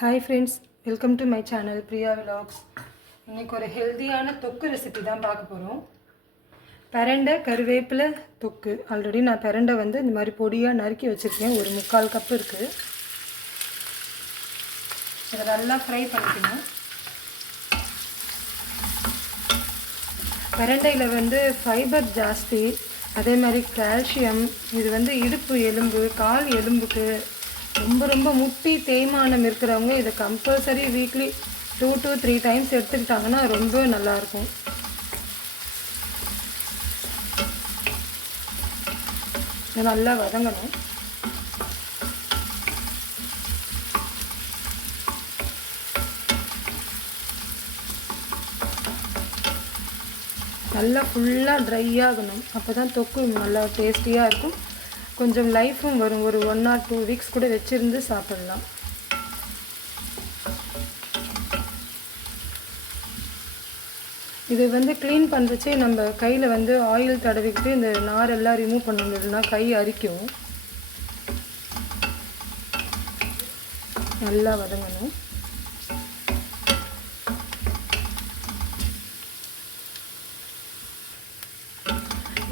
Hi friends, welcome to my channel Priya vlogs. இன்றைக்கி ஒரு ஹெல்த்தியான தொக்கு ரெசிபி தான் பார்க்க போகிறோம். பிரண்டை கருவேப்பிலை தொக்கு. ஆல்ரெடி நான் பிரண்டை வந்து இந்த மாதிரி பொடியாக நறுக்கி வச்சுருக்கேன். ஒரு 3/4 கப் இருக்குது. இதை நல்லா ஃப்ரை பண்ணிக்கணும். பிரண்டையில் வந்து ஃபைபர் ஜாஸ்தி, அதே மாதிரி கால்சியம். இது வந்து இடுப்பு எலும்பு, கால் எலும்புக்கு ரொம்ப ரொம்ப முட்டி தேய்மானம் இருக்கிறவங்க இதை கம்பல்சரி வீக்லி 2 to 3 டைம்ஸ் எடுத்துக்கிட்டாங்கன்னா ரொம்ப நல்லாயிருக்கும். இது நல்லா வதங்கணும். நல்லா ஃபுல்லாக ட்ரை ஆகணும். அப்போ தான் தொக்கு நல்லா டேஸ்டியாக இருக்கும். கொஞ்சம் லைஃப்பும் வரும். ஒரு 1 or 2 வீக்ஸ் கூட வச்சுருந்து சாப்பிடலாம். இது வந்து க்ளீன் பண்ணுறச்சே நம்ம கையில் வந்து ஆயில் தடவிக்கிட்டு இந்த நாரெல்லாம் ரிமூவ் பண்ணிருந்ததுன்னா கை அரிக்கும். நல்லா வதங்கணும்.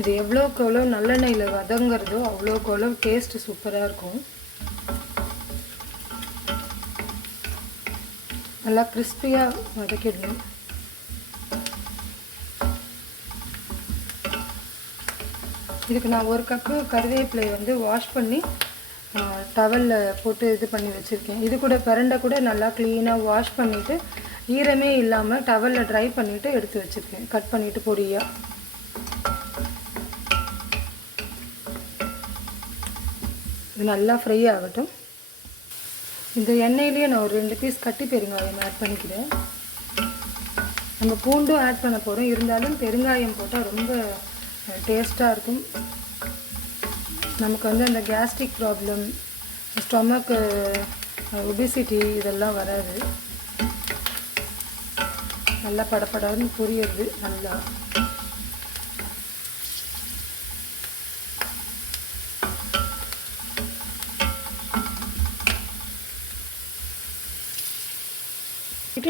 இது எவ்வளோக்கு எவ்வளோ நல்லெண்ணெயில் வதங்கிறதோ அவ்வளோக்கு எவ்வளோ டேஸ்ட்டு சூப்பராக இருக்கும். நல்லா கிறிஸ்பியாக வதக்கிடணும். இதுக்கு நான் 1 கப்பு கருவேப்பிலையை வந்து வாஷ் பண்ணி டவலில் போட்டு இது பண்ணி வச்சுருக்கேன். இது கூட பிரண்டை கூட நல்லா க்ளீனாக வாஷ் பண்ணிவிட்டு ஈரமே இல்லாமல் டவலில் ட்ரை பண்ணிவிட்டு எடுத்து வச்சுருக்கேன். கட் பண்ணிவிட்டு பொடியாக. இது நல்லா ஃப்ரை ஆகட்டும். இந்த எண்ணெயிலேயே நான் ஒரு 2 பீஸ் கட்டி பெருங்காயம் ஆட் பண்ணிக்கிறேன். நம்ம பூண்டும் ஆட் பண்ண போகிறோம். இருந்தாலும் பெருங்காயம் போட்டால் ரொம்ப டேஸ்ட்டாக இருக்கும். நமக்கு வந்து அந்த கேஸ்ட்ரிக் ப்ராப்ளம், ஸ்டொமக்கு ஒபிசிட்டி இதெல்லாம் வராது. நல்லா படப்படன்னு புரியுது. நல்லா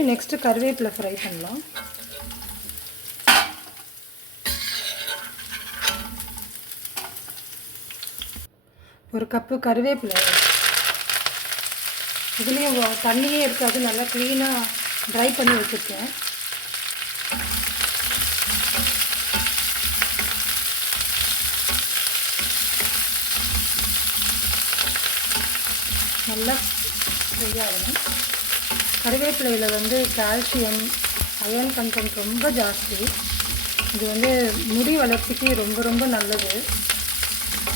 நெக்ஸ்ட்டு கருவேப்பிலை ஃப்ரை பண்ணலாம். ஒரு கப்பு கருவேப்பிலை. இதுலேயும் தண்ணியே இருக்காது. நல்லா க்ளீனாக ட்ரை பண்ணி வச்சுருக்கேன். நல்லா ஃப்ரை ஆகணும். கருவேப்பிலையில் வந்து கால்சியம், அயர்ன் கண்டென்ட் ரொம்ப ஜாஸ்தி. இது வந்து முடி வளர்ச்சிக்கு ரொம்ப ரொம்ப நல்லது.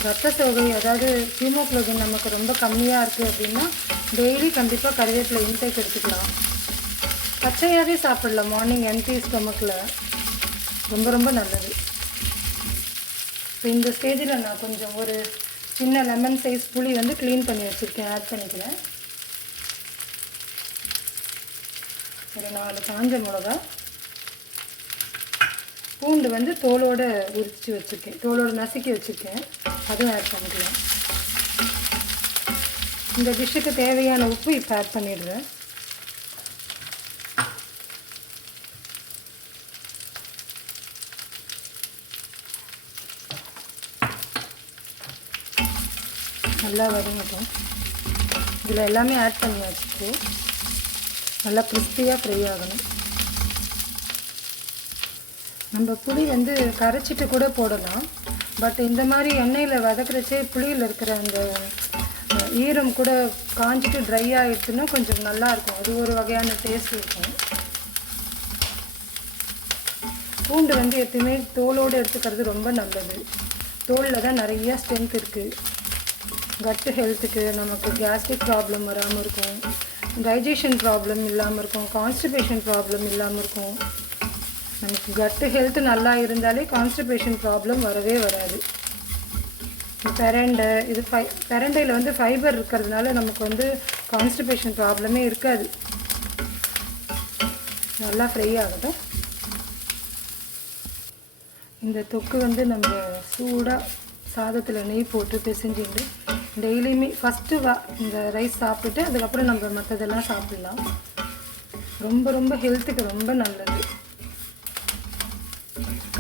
ரத்த சோகை, அதாவது ஹீமோக்ளோபின் நமக்கு ரொம்ப கம்மியாக இருக்குது அப்படின்னா டெய்லி கண்டிப்பாக கருவேப்பிலை இன்டேக் எடுத்துக்கலாம். பச்சையாகவே சாப்பிடலாம். மார்னிங் எம்டி ஸ்டொமக்கில் ரொம்ப ரொம்ப நல்லது. இப்போ இந்த ஸ்டேஜில் நான் கொஞ்சம் ஒரு சின்ன லெமன் சைஸ் புளி வந்து க்ளீன் பண்ணி வச்சுருக்கேன். ஆட் பண்ணிக்கிறேன். ஒரு 4 காஞ்ச மிளகா, பூண்டு வந்து தோலோடு உரித்து வச்சுருக்கேன், தோலோடு நசுக்கி வச்சுருக்கேன். அதுவும் ஆட் பண்ணிக்கலாம். இந்த டிஷ்ஷுக்கு தேவையான உப்பு இப்போ ஆட் பண்ணிடுறேன். நல்லா வதங்கட்டும். இதில் எல்லாமே ஆட் பண்ணி வச்சுட்டு நல்லா கிறிஸ்பியாக ஃப்ரை ஆகணும். நம்ம புளி வந்து கரைச்சிட்டு கூட போடலாம். பட் இந்த மாதிரி எண்ணெயில் வதக்கிறச்சே புளியில் இருக்கிற அந்த ஈரம் கூட காஞ்சிட்டு ட்ரை ஆகிடுச்சுன்னா கொஞ்சம் நல்லாயிருக்கும். அது ஒரு வகையான டேஸ்ட் இருக்கும். பூண்டு வந்து எப்பயுமே தோலோடு எடுத்துக்கிறது ரொம்ப நல்லது. தோலில் தான் நிறைய ஸ்ட்ரென்த் இருக்குது. கட்டு ஹெல்த்துக்கு, நமக்கு கேஸ்ட்ரிக் ப்ராப்ளம் வராமல் இருக்கும், டைஜஷன் ப்ராப்ளம் இல்லாமல் இருக்கும், கான்ஸ்டிபேஷன் ப்ராப்ளம் இல்லாமல் இருக்கும். நமக்கு கட்டு ஹெல்த்து நல்லா இருந்தாலே கான்ஸ்டிபேஷன் ப்ராப்ளம் வரவே வராது. பிரண்டை இது பிரண்டையில் வந்து ஃபைபர் இருக்கிறதுனால நமக்கு வந்து கான்ஸ்டிபேஷன் ப்ராப்ளமே இருக்காது. நல்லா ஃப்ரை ஆகட்டும். இந்த தொக்கு வந்து நம்ம சூடாக சாதத்தில் நெய் போட்டு பிசைஞ்சிட்டு டெய்லியுமே ஃபஸ்ட்டு இந்த ரைஸ் சாப்பிட்டுட்டு அதுக்கப்புறம் நம்ம மற்றதெல்லாம் சாப்பிட்லாம். ரொம்ப ரொம்ப ஹெல்த்துக்கு ரொம்ப நல்லது.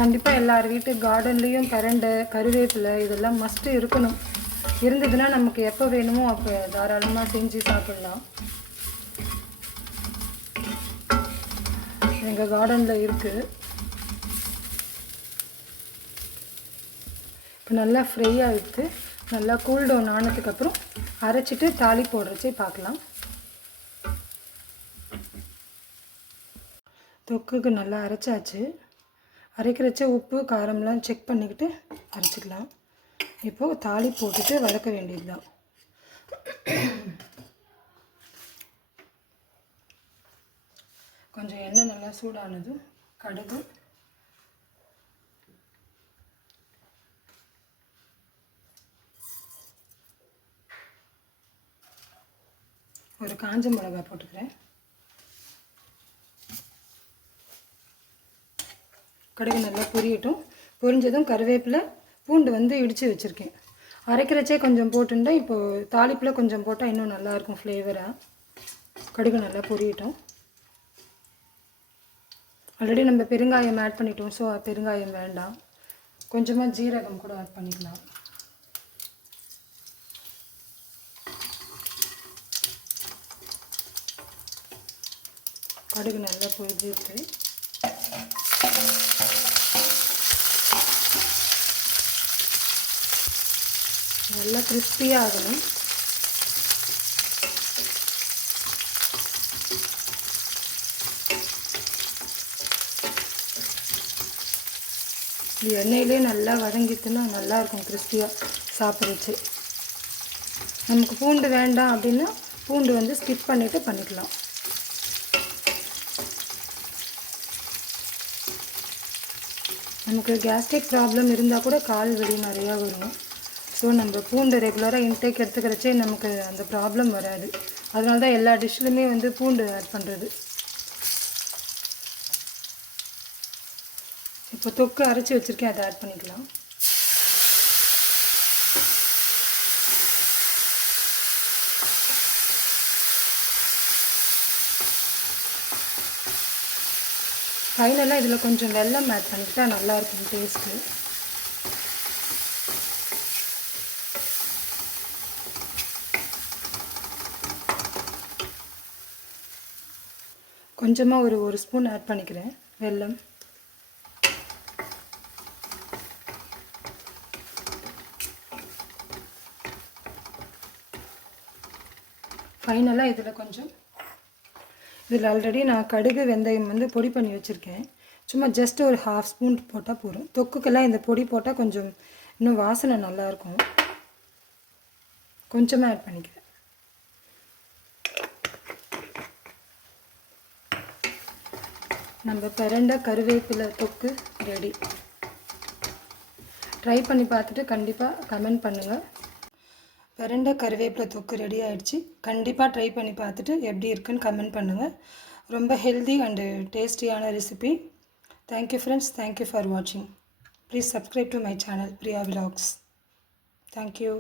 கண்டிப்பாக எல்லார் வீட்டு கார்டன்லேயும் பிரண்டை, கருவேப்பிலை இதெல்லாம் மஸ்ட்டு இருக்கணும். இருந்ததுன்னா நமக்கு எப்போ வேணுமோ அப்போ தாராளமாக செஞ்சு சாப்பிட்லாம். எங்கள் கார்டனில் இருக்குது. இப்போ நல்லா ஃப்ரை ஆகிடுது. நல்லா கூல் டவுன் ஆனதுக்கப்புறம் அரைச்சிட்டு தாளி போடுறச்சே பார்க்கலாம். தொக்குக்கு நல்லா அரைச்சாச்சு. அரைக்கிறச்ச உப்பு காரம்லாம் செக் பண்ணிக்கிட்டு அரைச்சிக்கலாம். இப்போது தாளி போட்டுட்டு வதக்க வேண்டியது தான். கொஞ்சம் எண்ணெய் நல்லா சூடானதும் கடுகு, ஒரு காஞ்ச மிளகாய் போட்டுக்கிறேன். கடுகு நல்லா பொரியட்டும். பொரிஞ்சதும் கருவேப்பிலை, பூண்டு இடித்து வச்சுருக்கேன். அரைக்கிறச்சே கொஞ்சம் போட்டுட்டேன். இப்போது தாளிப்பில் கொஞ்சம் போட்டால் இன்னும் நல்லாயிருக்கும் ஃப்ளேவராக. கடுகு நல்லா பொரியட்டும். ஆல்ரெடி நம்ம பெருங்காயம் ஆட் பண்ணிட்டோம், ஸோ பெருங்காயம் வேண்டாம். கொஞ்சமாக ஜீரகம் கூட ஆட் பண்ணிக்கலாம். கடுகு நல்லா பொரிஞ்சிருக்கு. நல்லா கிறிஸ்பியாக ஆகணும். இது எண்ணெயிலே நல்லா வதங்கிட்டுன்னா நல்லாயிருக்கும் கிறிஸ்பியாக சாப்பிட்றச்சு. நமக்கு பூண்டு வேண்டாம் அப்படின்னா பூண்டு ஸ்கிப் பண்ணிவிட்டு பண்ணிக்கலாம். நமக்கு கேஸ்ட்ரிக் ப்ராப்ளம் இருந்தால் கூட கால் வலி நிறையா வரும். ஸோ நம்ம பூண்டு ரெகுலராக இன்டேக் எடுத்துக்கிறச்சே நமக்கு அந்த ப்ராப்ளம் வராது. அதனால தான் எல்லா டிஷ்லையுமே பூண்டு ஆட் பண்ணுறது. இப்போ தொக்கு அரைச்சி வச்சுருக்கேன், அதை ஆட் பண்ணிக்கலாம். ஃபைனலாக இதில் கொஞ்சம் வெல்லம் ஆட் பண்ணிக்கிட்டா நல்லாயிருக்கும் டேஸ்ட்டு. கொஞ்சமாக ஒரு ஸ்பூன் ஆட் பண்ணிக்கிறேன் வெல்லம். ஃபைனலாக இதில் ஆல்ரெடி நான் கடுகு வெந்தயம் பொடி பண்ணி வச்சுருக்கேன். சும்மா ஜஸ்ட் ஒரு 1/2 ஸ்பூன் போட்டால் போதும். தொக்குக்கெல்லாம் இந்த பொடி போட்டால் கொஞ்சம் இன்னும் வாசனை நல்லாயிருக்கும். கொஞ்சமாக ஆட் பண்ணிக்கிறேன். நம்ம பிரண்டை கருவேப்பிலை தொக்கு ரெடி. ட்ரை பண்ணி பார்த்துட்டு கண்டிப்பாக கமெண்ட் பண்ணுங்கள். பிரண்டை கருவேப்பிலை தொக்கு ரெடி ஆகிடுச்சு. கண்டிப்பாக ட்ரை பண்ணி பார்த்துட்டு எப்படி இருக்குன்னு கமெண்ட் பண்ணுங்கள். ரொம்ப ஹெல்தி அண்டு டேஸ்டியான ரெசிபி. Thank you friends. தேங்க்யூ ஃபார் வாட்சிங். Please subscribe to my channel Priya vlogs. Thank you.